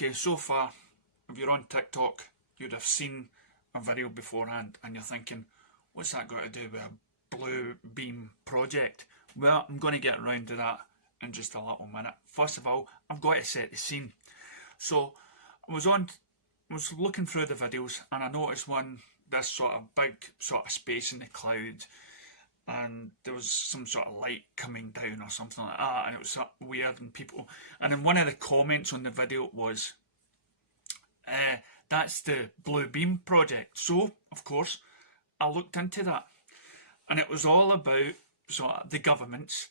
Okay, so far, if you're on TikTok, you'd have seen a video beforehand and you're thinking, what's that got to do with a blue beam project? Well, I'm going to get around to that in just a little minute. First of all, I've got to set the scene. So I was looking through the videos and I noticed this sort of big sort of space in the clouds, and there was some sort of light coming down or something like that, and it was sort of weird, and then one of the comments on the video was, that's the Blue Beam project. So, of course, I looked into that, and it was all about sort of the governments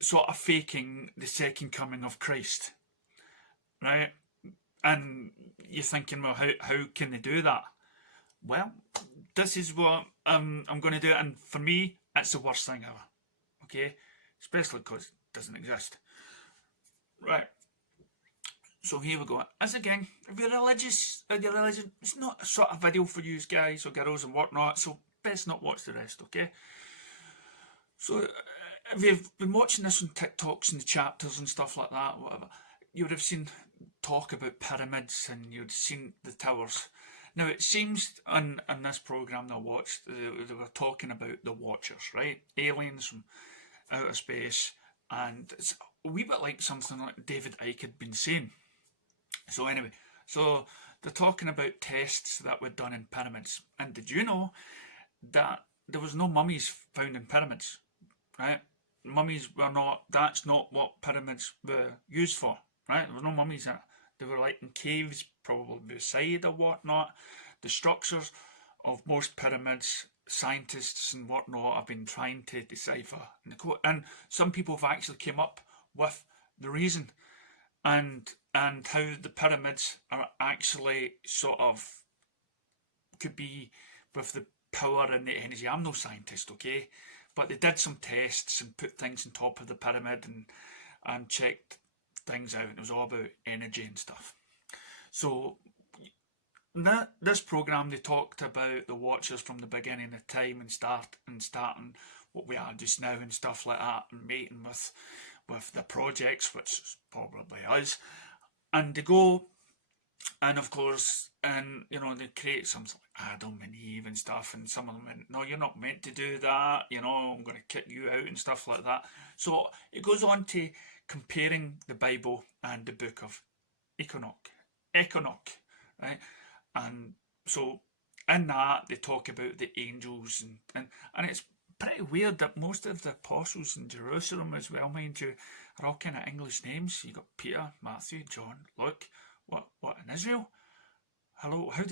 sort of faking the second coming of Christ, right? And you're thinking, well, how can they do that? Well, this is what I'm going to do, and for me, it's the worst thing ever, okay? Especially because it doesn't exist. Right. So here we go. As again, if you're religious, it's not a sort of video for you guys or girls and whatnot, so best not watch the rest, okay? So if you've been watching this on TikToks and the chapters and stuff like that, whatever, you would have seen talk about pyramids and you'd seen the towers. Now it seems on this programme that I watched, they were talking about the Watchers, right? Aliens from outer space, and it's a wee bit like something like David Icke had been saying. So anyway, so they're talking about tests that were done in pyramids. And did you know that there was no mummies found in pyramids, right? Mummies were not, that's not what pyramids were used for, right? There were no mummies in it. They were like in caves, probably beside or whatnot. The structures of most pyramids, scientists and whatnot have been trying to decipher. And some people have actually came up with the reason and how the pyramids are actually sort of could be with the power and the energy. I'm no scientist, okay? But they did some tests and put things on top of the pyramid and checked things out. It was all about energy and stuff. So this programme, they talked about the Watchers from the beginning of time and starting what we are just now and stuff like that, and mating with the projects, which is probably us, and they go, and of course, and you know, they create something like Adam and Eve and stuff, and some of them went, no, you're not meant to do that, you know, I'm going to kick you out and stuff like that. So it goes on to comparing the Bible and the book of Enoch, right? And so in that they talk about the angels and it's pretty weird that most of the apostles in Jerusalem as well, mind you, are all kind of English names. You got Peter, Matthew, John, Luke. What in Israel? Hello, how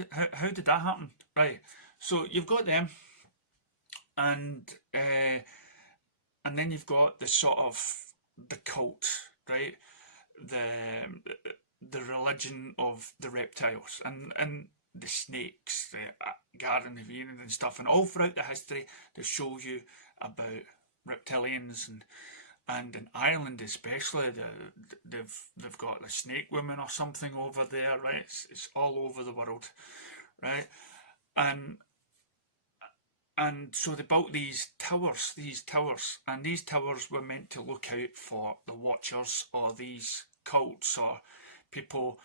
did that happen? Right. So you've got them, and then you've got the sort of the cult, right? The religion of the reptiles and the snakes, the Garden of Eden and stuff, and all throughout the history they show you about reptilians and in Ireland especially, they've got the snake woman or something over there, right? It's all over the world, right? And so they built these towers, and these towers were meant to look out for the Watchers or these cults or people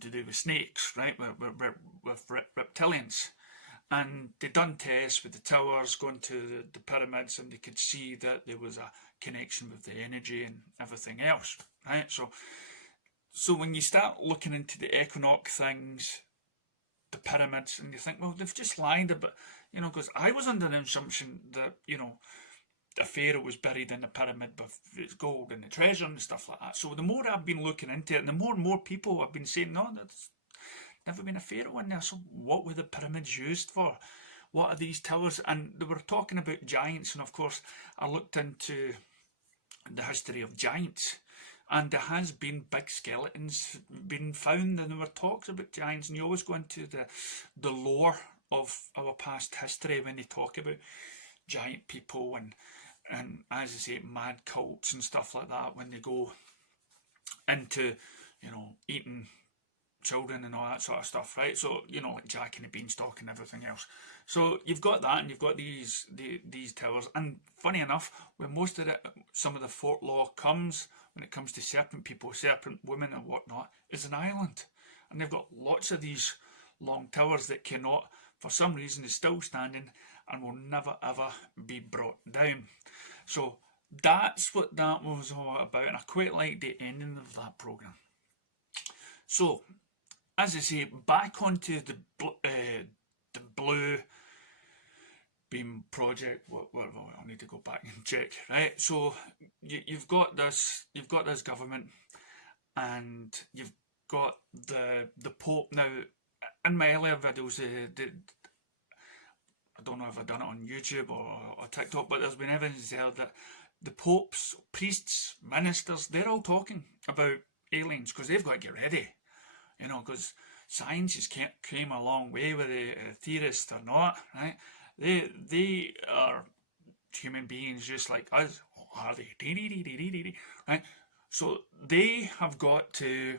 to do with snakes, right? With reptilians. And they done tests with the towers going to the pyramids, and they could see that there was a connection with the energy and everything else, right? So when you start looking into the Enoch things, the pyramids, and you think, well, they've just lied about, you know, because I was under the assumption that, you know, the pharaoh was buried in the pyramid with its gold and the treasure and stuff like that. So the more I've been looking into it, and the more and more people have been saying, no, that's never been a pharaoh in there. So what were the pyramids used for? What are these towers? And they were talking about giants, and of course I looked into the history of giants, and there has been big skeletons being found, and there were talks about giants, and you always go into the lore of our past history when they talk about giant people and as I say, mad cults and stuff like that, when they go into, you know, eating children and all that sort of stuff, right? So, like Jack and the Beanstalk and everything else. So you've got that, and you've got these towers. And funny enough, when most of some of the folk law comes, when it comes to serpent people, serpent women and whatnot, is an island. And they've got lots of these long towers that cannot, for some reason, is still standing and will never ever be brought down. So that's what that was all about, and I quite like the ending of that programme. So, as I say, back onto the Blue Beam project. I'll need to go back and check. Right, so you've got this government, and you've got the Pope. Now, in my earlier videos, I don't know if I've done it on YouTube or TikTok, but there's been evidence there that the popes, priests, ministers, they're all talking about aliens because they've got to get ready. Because science has came a long way with the theorists or not, right? They are human beings just like us. Are they? Right? So they have got to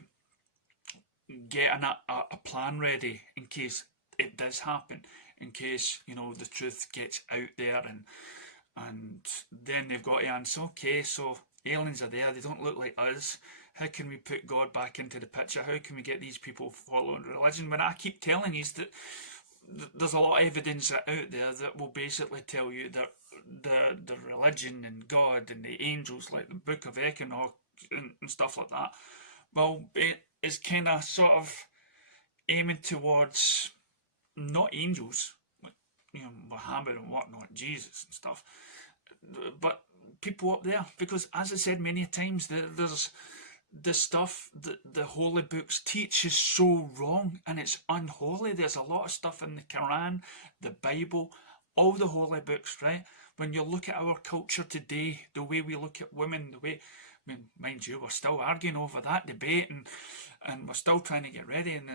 get a plan ready in case it does happen, in case the truth gets out there, and then they've got to answer. Okay, so aliens are there. They don't look like us. How can we put God back into the picture? How can we get these people following religion? When I keep telling you that there's a lot of evidence out there that will basically tell you that the religion and God and the angels, like the Book of Enoch and stuff like that, well, it's kind of sort of aiming towards not angels, like Muhammad and whatnot, Jesus and stuff, but people up there. Because as I said many times, there's the stuff that the holy books teach is so wrong and it's unholy. There's a lot of stuff in the Quran, the Bible, all the holy books, right? When you look at our culture today, the way we look at women, the way, mind you, we're still arguing over that debate, and we're still trying to get ready, and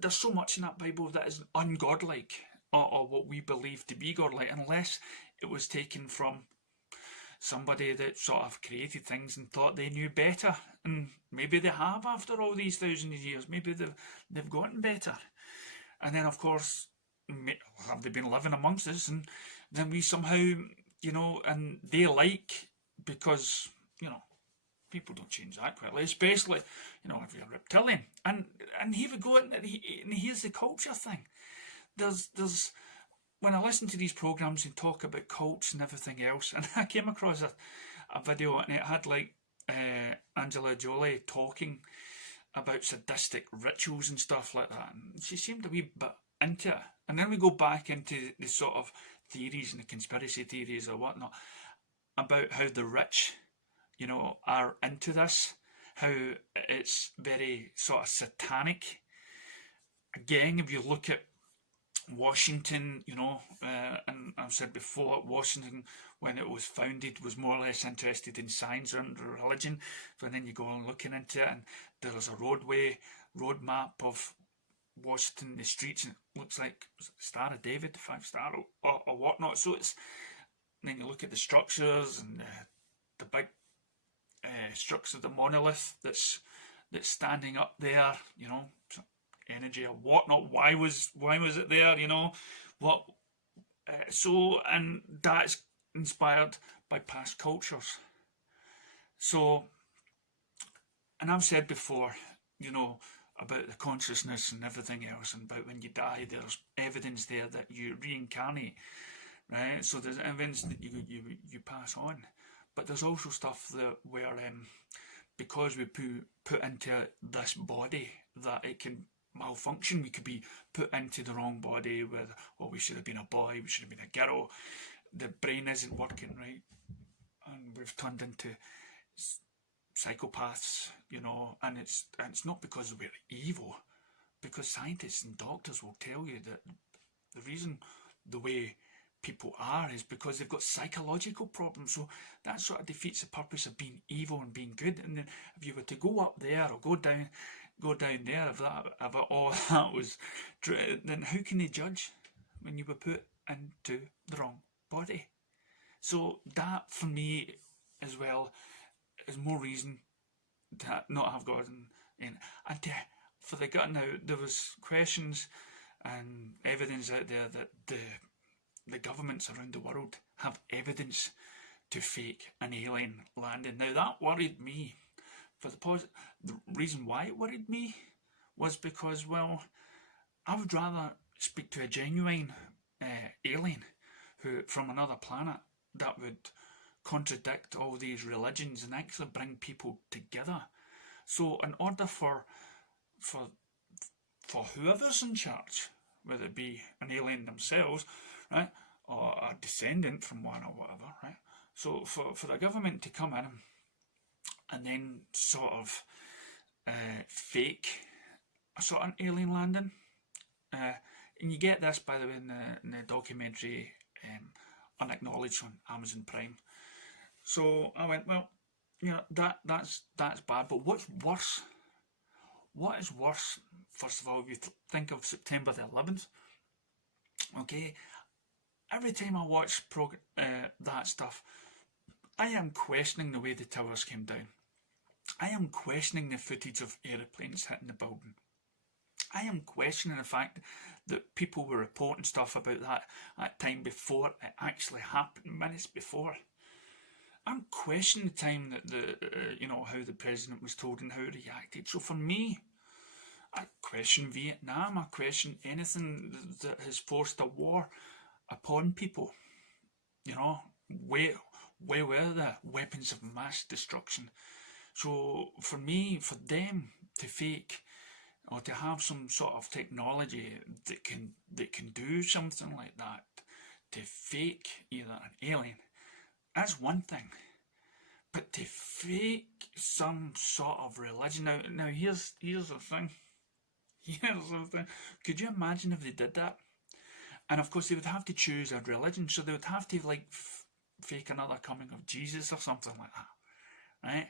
there's so much in that Bible that is ungodlike, or what we believe to be godlike, unless it was taken from somebody that sort of created things and thought they knew better. And maybe they have after all these thousands of years. Maybe they've gotten better. And then, of course, have they been living amongst us? And then we somehow, and they like, because, people don't change that quickly, especially, if you're a reptilian. And here we go, and here's the culture thing. There's when I listen to these programs and talk about cults and everything else, and I came across a video, and it had like Angela Jolie talking about sadistic rituals and stuff like that, and she seemed a wee bit into it. And then we go back into the sort of theories and the conspiracy theories or whatnot about how the rich, are into this, how it's very sort of satanic. Again, if you look at Washington, and I've said before, Washington, when it was founded, was more or less interested in science and religion. But then you go on looking into it, and there's a road map of Washington, the streets, and it looks like Star of David, the 5-star or whatnot. So it's, and then you look at the structures and the big structure of the monolith that's standing up there, energy or whatnot. Why was it there? What? So, and that's inspired by past cultures. So, and I've said before, about the consciousness and everything else, and about when you die, there's evidence there that you reincarnate, right? So there's evidence that you pass on, but there's also stuff that where because we put into this body that it can malfunction. We could be put into the wrong body with, we should have been a boy, we should have been a girl, the brain isn't working right, and we've turned into psychopaths, and it's not because we're evil, because scientists and doctors will tell you that the reason the way people are is because they've got psychological problems. So that sort of defeats the purpose of being evil and being good. And then if you were to go up there or go down there, if all that was true, then how can they judge when you were put into the wrong body? So that, for me, as well, is more reason to not have God and to for the gut. Now, there was questions and evidence out there that the governments around the world have evidence to fake an alien landing. Now, that worried me. The reason why it worried me was because, well, I would rather speak to a genuine alien who from another planet that would contradict all these religions and actually bring people together. So in order for whoever's in charge, whether it be an alien themselves, right, or a descendant from one or whatever, right, so for the government to come in and then sort of fake a sort of alien landing, and you get this, by the way, in the documentary Unacknowledged on Amazon Prime. So I went, well, you know, that's bad. But what's worse? What is worse? First of all, if you think of September the 11th, okay, every time I watch that stuff, I am questioning the way the towers came down. I am questioning the footage of aeroplanes hitting the building. I am questioning the fact that people were reporting stuff about that time before it actually happened, minutes before. I'm questioning the time that how the president was told and how he reacted. So for me, I question Vietnam. I question anything that has forced a war upon people. You know, where were the weapons of mass destruction? So for me, for them to fake or to have some sort of technology that can do something like that, to fake either an alien, that's one thing. But to fake some sort of religion, now here's the thing. Here's the thing. Could you imagine if they did that? And of course they would have to choose a religion, so they would have to fake another coming of Jesus or something like that, right?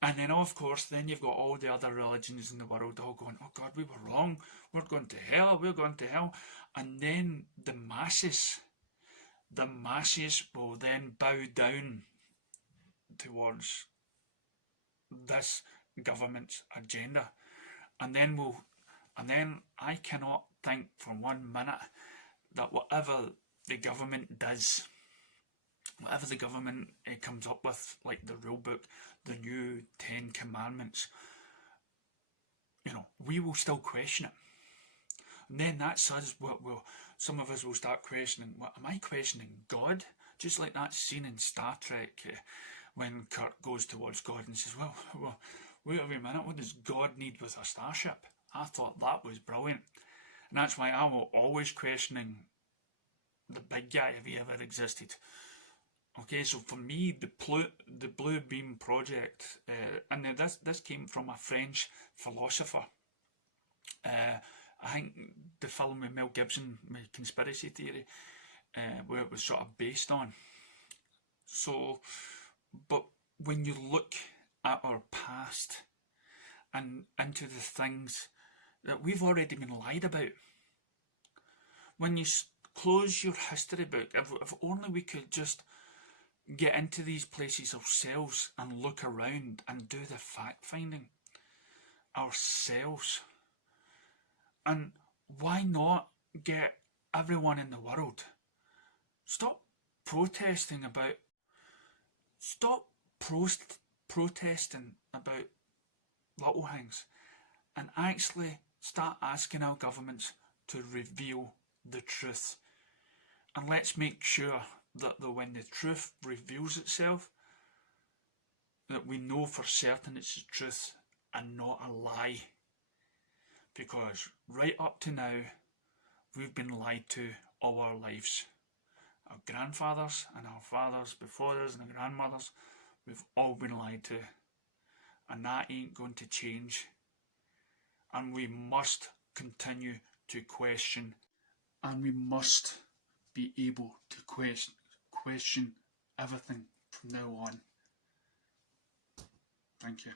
And then of course, then you've got all the other religions in the world all going, oh God, we were wrong, we're going to hell, we're going to hell. And then the masses will then bow down towards this government's agenda. And then I cannot think for 1 minute that whatever the government does, whatever the government comes up with, like the rule book, the new 10 commandments, we will still question it. And then that's us. Well, some of us will start questioning, what am I questioning? God? Just like that scene in Star Trek when Kirk goes towards God and says, well, wait a minute, what does God need with a starship? I thought that was brilliant. And that's why I'm always questioning the big guy, if he ever existed. Okay, so for me, the Blue Beam Project, and this came from a French philosopher. I think the film with Mel Gibson, Conspiracy Theory, where it was sort of based on. So, but when you look at our past and into the things that we've already been lied about, when you close your history book, if only we could just get into these places ourselves and look around and do the fact finding ourselves. And why not get everyone in the world, stop protesting about little things and actually start asking our governments to reveal the truth. And let's make sure that when the truth reveals itself, that we know for certain it's the truth and not a lie. Because right up to now, we've been lied to all our lives. Our grandfathers and our fathers before us and our grandmothers, we've all been lied to. And that ain't going to change. And we must continue to question. And we must be able to question everything from now on. Thank you.